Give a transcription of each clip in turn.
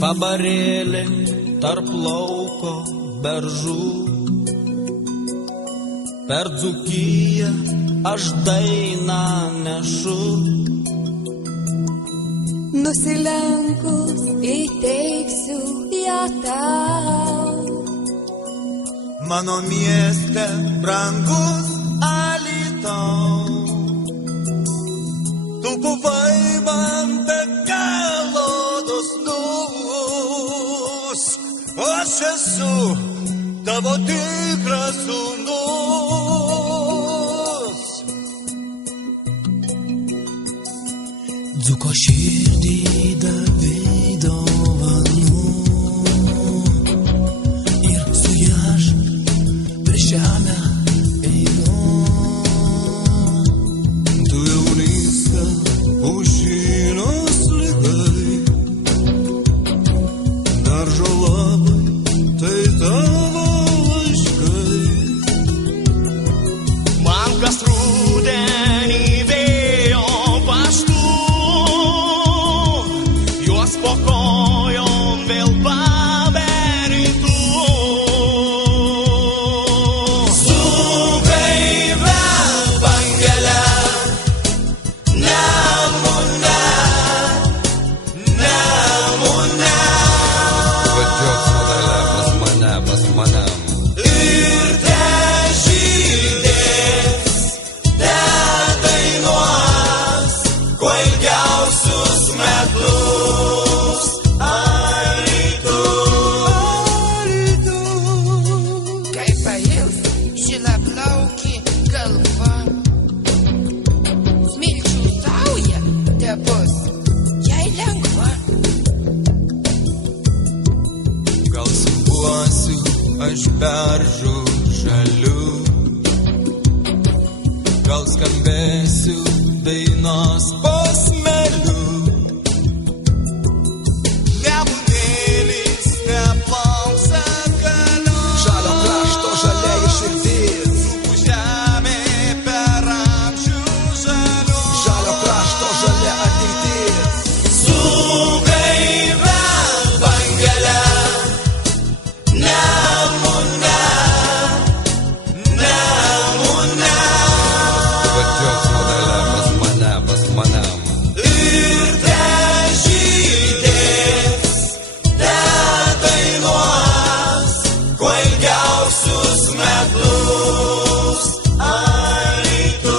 Kabarėlė tarp lauko beržų, per Dzūkiją aš dainą nešu. Nusilenkus įteiksiu ją tau. Mano mieste brangus Alytau, tu buvai man be galo dosnus, aš esu tavo tikras sūnus. Dzūko širdį davei dovanų ir su ja aš per žemę einu. Tu jaunystę pušynos likai, daržo lapai tai tavo laiškai. Man kas rudenį vėjo paštu, juos po kojom vėl paberintų. Su gaivia bangele, Nemune, Nemune. Važiuok sodele pas mane. Ir težydės, dainuos, kuo ilgiausius metus. Alytų. Kai pails žilaplaukė galva, smilčių sauja tebus jai lengva. Gal supuosiu aš beržų žalių, gal skambėsiu dainos posmelių. Nemunėlis neplauks atgaliu, Žalio krašto žaliai širdis, Dzūkų žemė per amžių žaliu. žalio krašto žalia ateitis. Su gaivia bangele, Nemune, Nemune. Važiuok sodele pas mane. Ir težydės, dainuos, kuo ilgiausius metus. Alytų.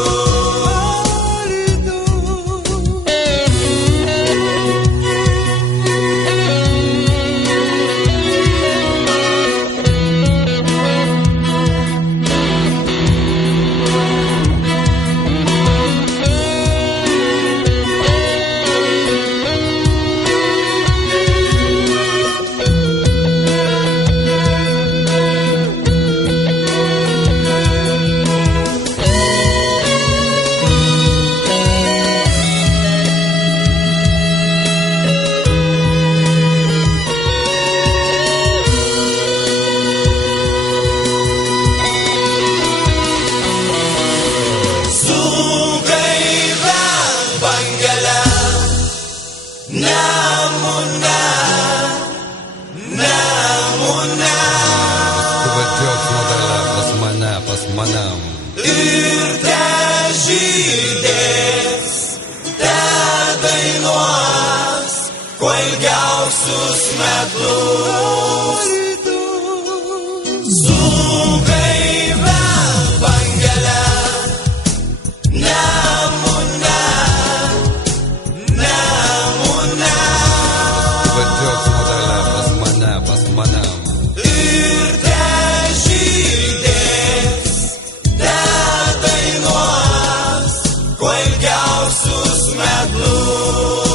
Su gaivia bangele, Nemune, Nemune. Važiuok sodele pas mane. Ir težydės, dainuos, kuo ilgiausius metus. Su gaivia bangele, Nemune, Nemune. Važiuok sodele pas mane. Ir težydės, dainuos, kuo ilgiausius metus.